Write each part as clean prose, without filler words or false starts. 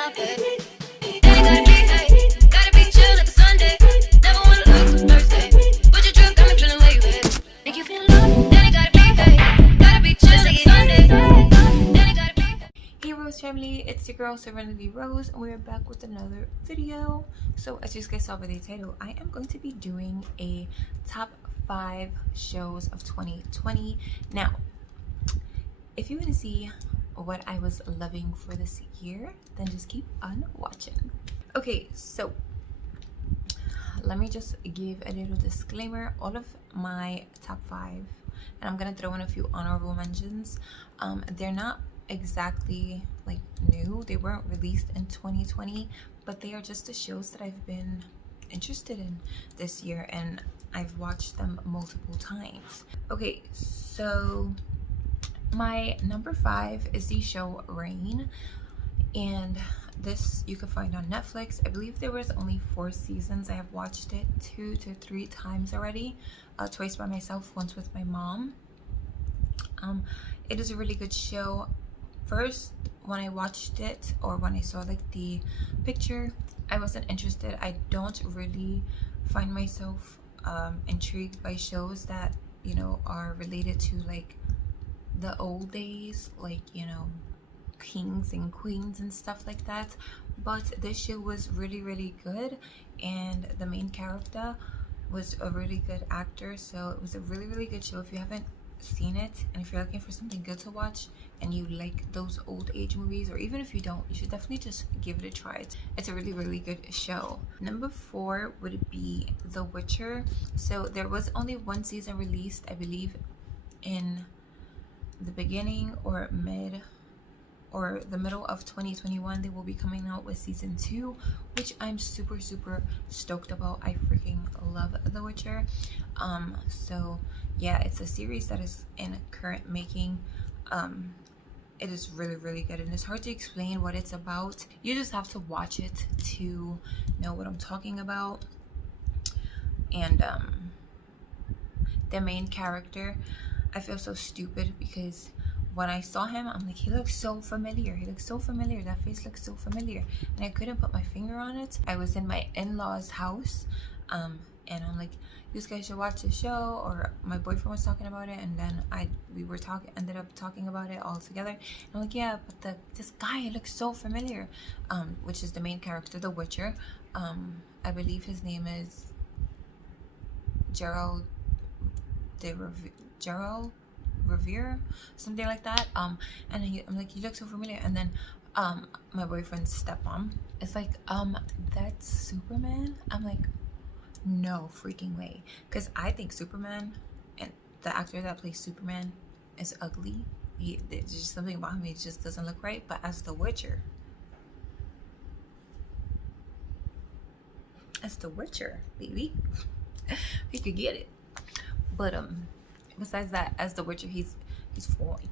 my bed. Ain't gotta be, hey, gotta be chill like a Sunday. Never wanna look Thursday. But your drip got me feeling where you at. Make you feel love. Then it gotta be, hey, gotta be chill like a Sunday. Then it gotta be. Hey Rose family, it's your girl Serenity Rose, and we're back with another video. So as you guys saw by the title, I am going to be doing a top 5 shows of 2020. Now, if you want to see what I was loving for this year, then just keep on watching. Okay, so let me just give a little disclaimer. All of my top 5, and I'm gonna throw in a few honorable mentions, they're not exactly like new. They weren't released in 2020, but they are just the shows that I've been interested in this year, and I've watched them multiple times. Okay, so my number 5 is the show Reign, and this you can find on Netflix. I believe there was only 4 seasons. I have watched it 2 to 3 times already, twice by myself, once with my mom. It is a really good show. First, when I watched it, or when I saw like the picture, I wasn't interested. I don't really find myself intrigued by shows that, you know, are related to like the old days, like, you know, kings and queens and stuff like that. But this show was really good, and the main character was a really good actor, so it was a really good show. If you haven't seen it, and if you're looking for something good to watch and you like those old age movies, or even if you don't, you should definitely just give it a try. It's a really good show. Number 4 would be The Witcher. So there was only 1 season released, I believe in the beginning or the middle of 2021. They will be coming out with season 2, which I'm super stoked about. I freaking love The Witcher. So yeah, it's a series that is in current making. It is really good, and it's hard to explain what it's about. You just have to watch it to know what I'm talking about. And the main character, I feel so stupid because when I saw him, I'm like, he looks so familiar. He looks so familiar. That face looks so familiar. And I couldn't put my finger on it. I was in my in-laws' house, and I'm like, you guys should watch the show. Or my boyfriend was talking about it, and then we ended up talking about it all together. And I'm like, yeah, but this guy looks so familiar. Which is the main character, The Witcher. I believe his name is Gerald Revere, something like that. And I'm like, you look so familiar. And then my boyfriend's stepmom is like, that's Superman. I'm like, no freaking way, because I think Superman, and the actor that plays Superman, is ugly. There's just something about him, he just doesn't look right. But as The Witcher, baby, we could get it. But besides that, as The Witcher, he's fine.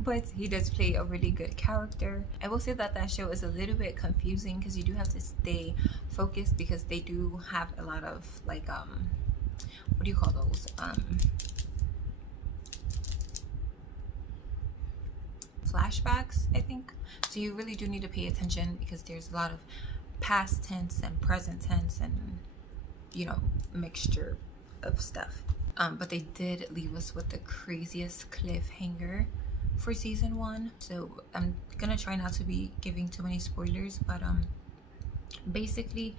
But he does play a really good character. I will say that show is a little bit confusing, because you do have to stay focused, because they do have a lot of like what do you call those, flashbacks, I think. So you really do need to pay attention, because there's a lot of past tense and present tense, and, you know, mixture of stuff. But they did leave us with the craziest cliffhanger for season 1. So I'm gonna try not to be giving too many spoilers, but basically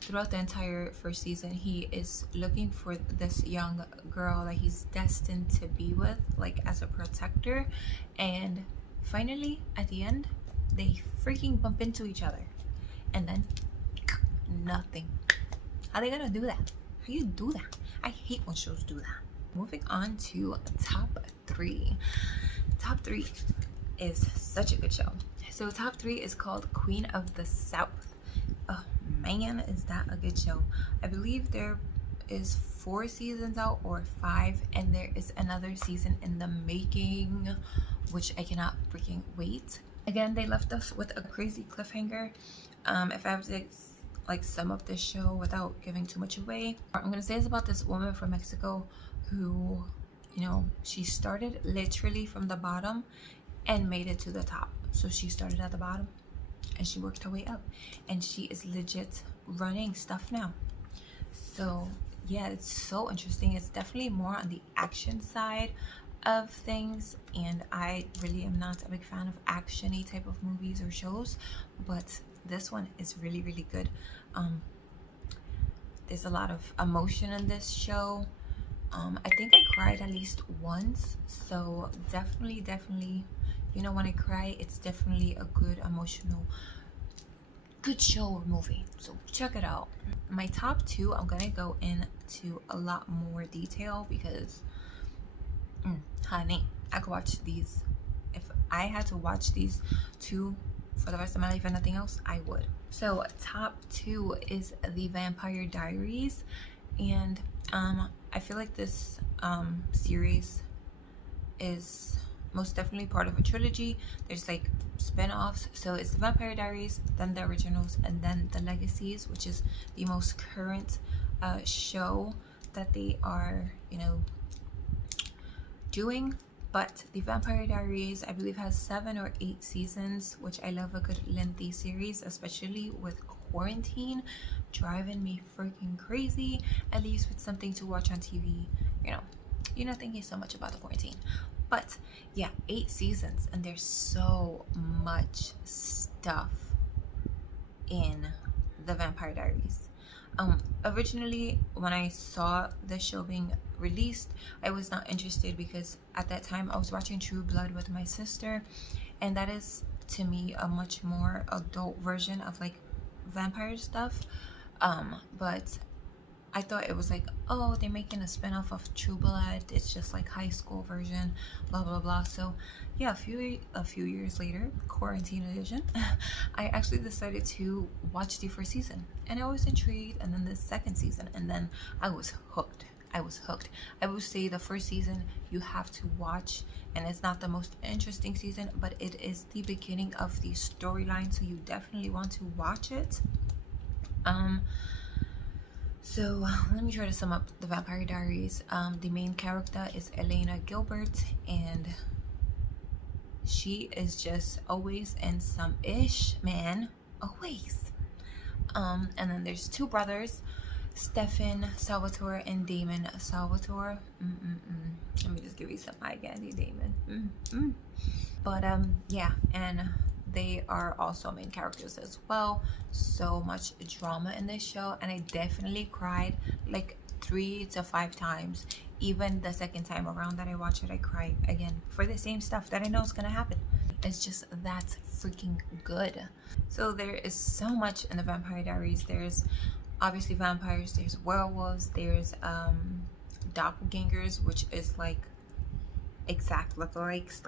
throughout the entire first season, he is looking for this young girl that he's destined to be with, like as a protector. And finally, at the end, they freaking bump into each other, and then nothing. How are they gonna do that? How you do that? I hate when shows do that. Moving on to top 3. Top 3 is such a good show. So top 3 is called Queen of the South. Oh man, is that a good show. I believe there is 4 seasons out, or 5, and there is another season in the making, which I cannot freaking wait. Again, they left us with a crazy cliffhanger. If I have to like sum up this show without giving too much away, I'm gonna say it's about this woman from Mexico who, you know, she started literally from the bottom, and made it to the top. So she started at the bottom and she worked her way up, and she is legit running stuff now. So yeah, it's so interesting. It's definitely more on the action side of things, and I really am not a big fan of action-y type of movies or shows, but this one is really, really good. There's a lot of emotion in this show. I think I cried at least once, so definitely, you know, when I cry, it's definitely a good emotional, good show or movie, so check it out. My top two, I'm gonna go into a lot more detail because honey, I could watch these. If I had to watch these two for the rest of my life and nothing else, I would. So top two is the Vampire Diaries, and I feel like this series is most definitely part of a trilogy. There's like spin-offs, so it's the Vampire Diaries, then the originals, and then the Legacies, which is the most current show that they are, you know, doing. But the Vampire Diaries, I believe, has 7 or 8 seasons, which I love a good lengthy series, especially with quarantine driving me freaking crazy. At least with something to watch on TV, you know, you're not thinking so much about the quarantine. But yeah, 8 seasons, and there's so much stuff in the Vampire Diaries. Originally, when I saw the show being released, I was not interested because at that time I was watching True Blood with my sister, and that is to me a much more adult version of like vampire stuff. But I thought it was like, oh, they're making a spin-off of True Blood, it's just like high school version, blah blah blah. So yeah, a few years later, quarantine edition, I actually decided to watch the first season, and I was intrigued, and then the second season, and then I was hooked. I would say the first season you have to watch, and it's not the most interesting season, but it is the beginning of the storyline, so you definitely want to watch it. So let me try to sum up the Vampire Diaries. The main character is Elena Gilbert, and she is just always in some ish, man, always. And then there's 2 brothers, Stefan Salvatore and Damon Salvatore. Let me just give you some eye candy, Damon. But yeah, and they are also main characters as well. So much drama in this show, and I definitely cried like 3 to 5 times. Even the second time around that I watched it, I cried again for the same stuff that I know is gonna happen. It's just that freaking good. So there is so much in the Vampire Diaries. There's obviously vampires, there's werewolves, there's doppelgangers, which is like exact lookalikes,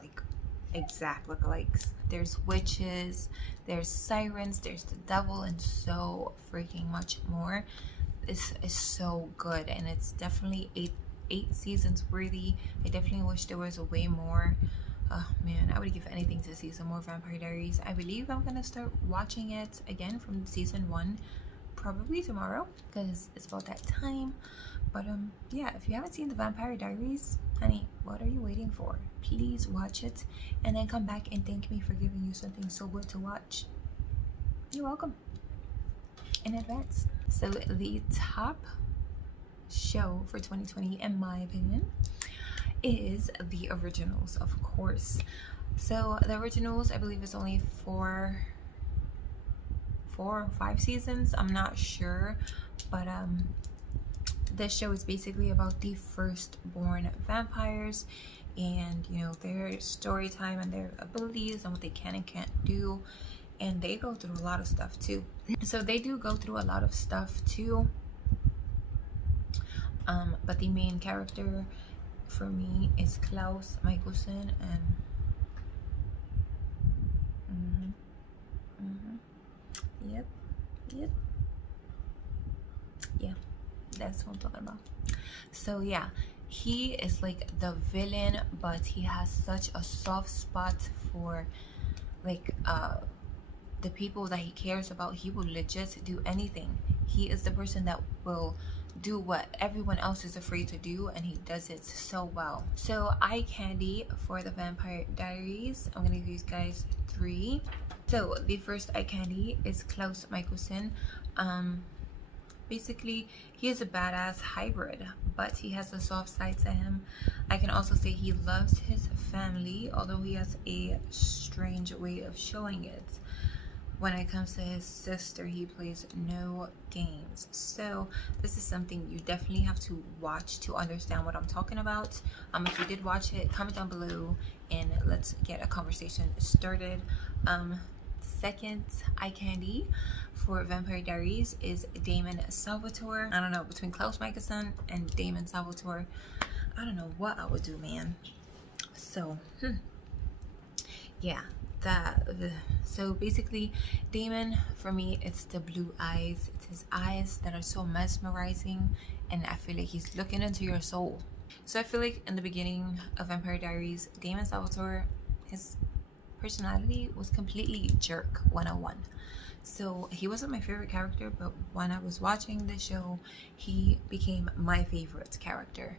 there's witches, there's sirens, there's the devil, and so freaking much more. This is so good, and it's definitely 8 seasons worthy. I definitely wish there was a way more. Oh man, I would give anything to see some more Vampire Diaries. I believe I'm gonna start watching it again from season 1 probably tomorrow, because it's about that time. But yeah, if you haven't seen the Vampire Diaries, honey, what are you waiting for? Please watch it, and then come back and thank me for giving you something so good to watch. You're welcome in advance. So the top show for 2020, in my opinion, is the originals, of course. So the originals, I believe, is only 4 or 5 seasons, I'm not sure, but this show is basically about the firstborn vampires, and you know, their story time and their abilities and what they can and can't do, and they go through a lot of stuff too. So they do go through a lot of stuff too, but the main character for me is Klaus, my cousin, and yep, yeah, that's what I'm talking about. So yeah, he is like the villain, but he has such a soft spot for like the people that he cares about. He will legit do anything. He is the person that will do what everyone else is afraid to do, and he does it so well. So eye candy for the Vampire Diaries, I'm gonna give you guys 3. So the first eye candy is Klaus Michelson. Basically, he is a badass hybrid, but he has a soft side to him. I can also say he loves his family, although he has a strange way of showing it. When it comes to his sister, he plays no games. So this is something you definitely have to watch to understand what I'm talking about. If you did watch it, comment down below and let's get a conversation started. Second eye candy for Vampire Diaries is Damon Salvatore. I don't know, between Klaus Michelson and Damon Salvatore, I don't know what I would do, man. So yeah, so basically Damon, for me, it's the blue eyes. It's his eyes that are so mesmerizing, and I feel like he's looking into your soul. So I feel like in the beginning of Vampire Diaries, Damon Salvatore, his personality was completely jerk 101. So he wasn't my favorite character, but when I was watching the show, he became my favorite character.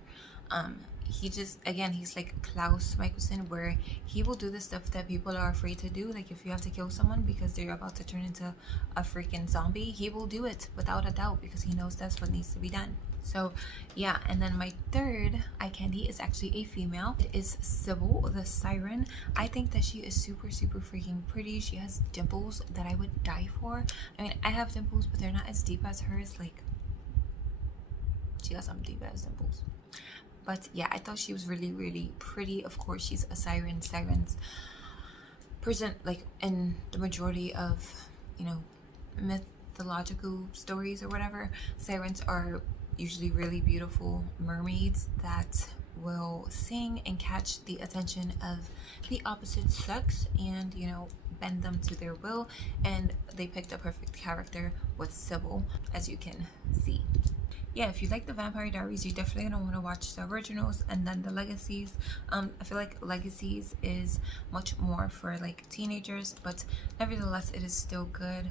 He just, again, he's like Klaus Michelson, where he will do the stuff that people are afraid to do. Like if you have to kill someone because they're about to turn into a freaking zombie, he will do it without a doubt because he knows that's what needs to be done. So yeah, and then my third eye candy is actually a female. It is Sybil, the Siren. I think that she is super freaking pretty. She has dimples that I would die for. I mean, I have dimples, but they're not as deep as hers. Like, she has some deep ass dimples. But yeah, I thought she was really pretty. Of course, she's a siren. Sirens present, like, in the majority of, you know, mythological stories or whatever, sirens are usually really beautiful mermaids that will sing and catch the attention of the opposite sex and, you know, bend them to their will. And they picked a perfect character with Sybil, as you can see. Yeah, if you like the Vampire Diaries, you're definitely gonna want to watch the originals and then the Legacies. I feel like Legacies is much more for like teenagers, but nevertheless it is still good.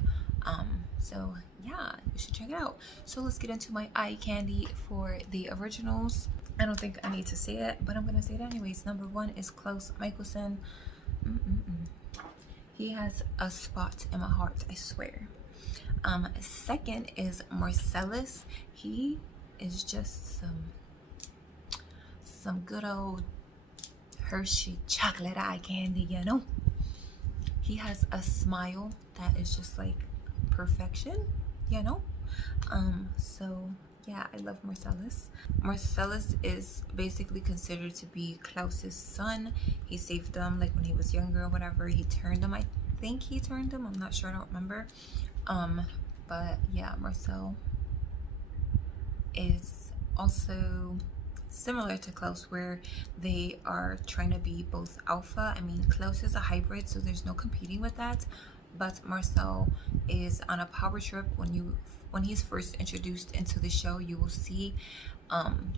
So yeah, you should check it out. So let's get into my eye candy for the originals. I don't think I need to say it, but I'm gonna say it anyways. Number 1 is Klaus Michelson. He has a spot in my heart, I swear. Second is Marcellus. He is just some good old Hershey chocolate eye candy, you know. He has a smile that is just like perfection, you know. So yeah, I love Marcellus. Marcellus is basically considered to be Klaus's son. He saved them like when he was younger or whatever. He turned them, I think he turned them, I'm not sure, I don't remember. But yeah, Marcel is also similar to Klaus, where they are trying to be both alpha. I mean, Klaus is a hybrid, so there's no competing with that, but Marcel is on a power trip. When he's first introduced into the show, you will see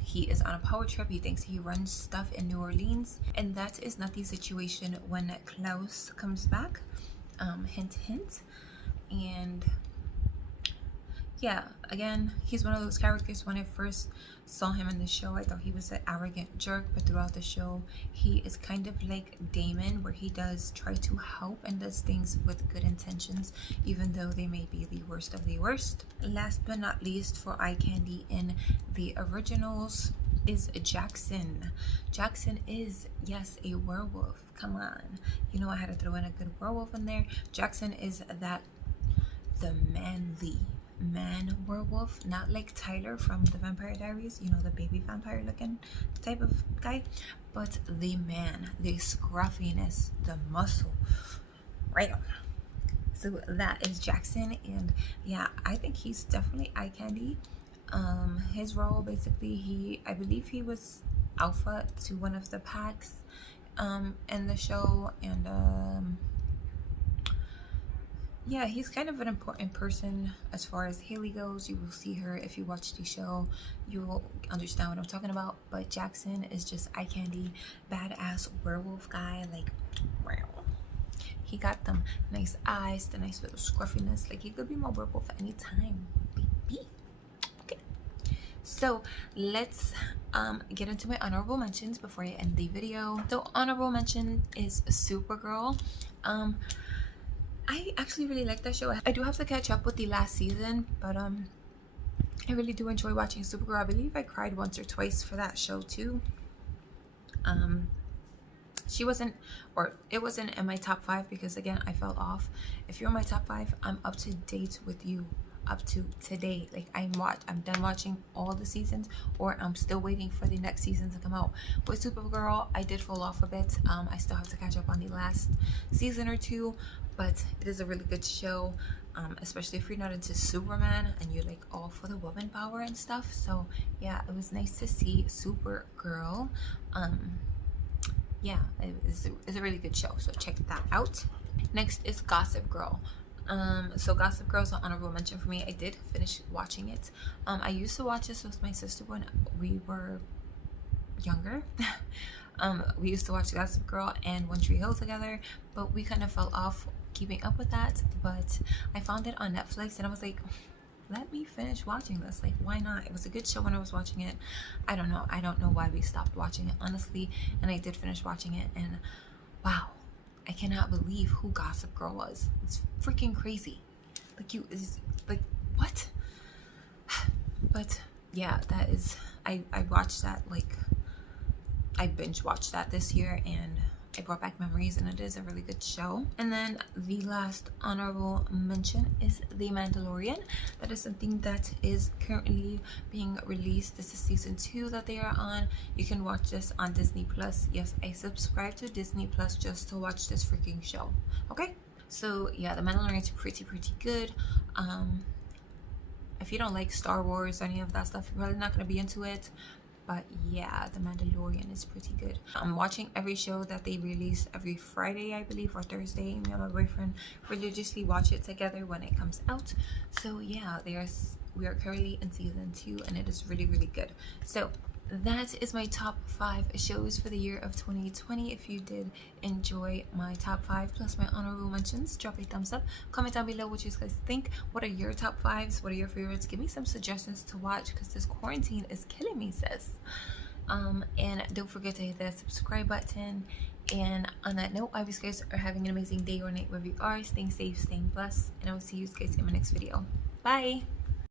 he is on a power trip. He thinks he runs stuff in New Orleans, and that is not the situation when Klaus comes back. Hint hint. And yeah, again, he's one of those characters. When I first saw him in the show, I thought he was an arrogant jerk, but throughout the show he is kind of like Damon, where he does try to help and does things with good intentions, even though they may be the worst of the worst. Last but not least, for eye candy in the originals is Jackson. Jackson is, yes, a werewolf. Come on, you know I had to throw in a good werewolf in there. Jackson is the manly man werewolf, not like Tyler from the Vampire Diaries, you know, the baby vampire looking type of guy, but the man, the scruffiness, the muscle, right on. So that is Jackson, and yeah, I think he's definitely eye candy. His role, basically, I believe he was alpha to one of the packs in the show, and yeah, he's kind of an important person as far as Haley goes. You will see her if you watch the show. You will understand what I'm talking about. But Jackson is just eye candy, badass werewolf guy. Like, wow. He got them nice eyes, the nice little scruffiness. Like, he could be my werewolf anytime, baby. Okay. So let's get into my honorable mentions before I end the video. So honorable mention is Supergirl. I actually really like that show. I do have to catch up with the last season, but I really do enjoy watching Supergirl. I believe I cried once or twice for that show too. She wasn't, or it wasn't in my top 5 because again I fell off. If you're in my top 5, I'm up to date with you up to today. Like I'm done watching all the seasons, or I'm still waiting for the next season to come out. With Supergirl, I did fall off a bit. I still have to catch up on the last season or 2, but it is a really good show, especially if you're not into Superman and you're like all for the woman power and stuff. So yeah, it was nice to see Supergirl. Yeah, it's a really good show, so check that out. Next is Gossip Girl. So Gossip Girl is an honorable mention for me. I did finish watching it. I used to watch this with my sister when we were younger. We used to watch Gossip Girl and One Tree Hill together, but we kind of fell off keeping up with that. But I found it on Netflix and I was like, let me finish watching this. Like, why not? It was a good show when I was watching it. I don't know why we stopped watching it, honestly. And I did finish watching it, and wow, I cannot believe who Gossip Girl was. It's freaking crazy. Like, what? But yeah, that is, I watched that, like, I binge watched that this year, and it brought back memories, and it is a really good show. And then the last honorable mention is The Mandalorian. That is something that is currently being released. This is season 2 that they are on. You can watch this on Disney Plus. Yes, I subscribe to Disney Plus just to watch this freaking show. Okay, so yeah, The Mandalorian is pretty good. If you don't like Star Wars or any of that stuff, you're probably not going to be into it. But yeah, The Mandalorian is pretty good. I'm watching every show that they release every Friday, I believe, or Thursday. Me and my boyfriend religiously watch it together when it comes out. So yeah, we are currently in season 2, and it is really good. So that is my top 5 shows for the year of 2020. If you did enjoy my top 5 plus my honorable mentions, drop a thumbs up. Comment down below what you guys think. What are your top 5s? What are your favorites? Give me some suggestions to watch, because this quarantine is killing me, sis. And don't forget to hit that subscribe button. And on that note, I hope you guys are having an amazing day or night wherever you are. Staying safe, staying blessed, and I will see you guys in my next video. Bye.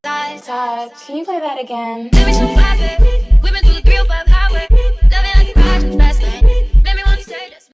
Todd, can you play that again? Let me some 5, we've been through the 305 highway. Loving like a ride fast lane.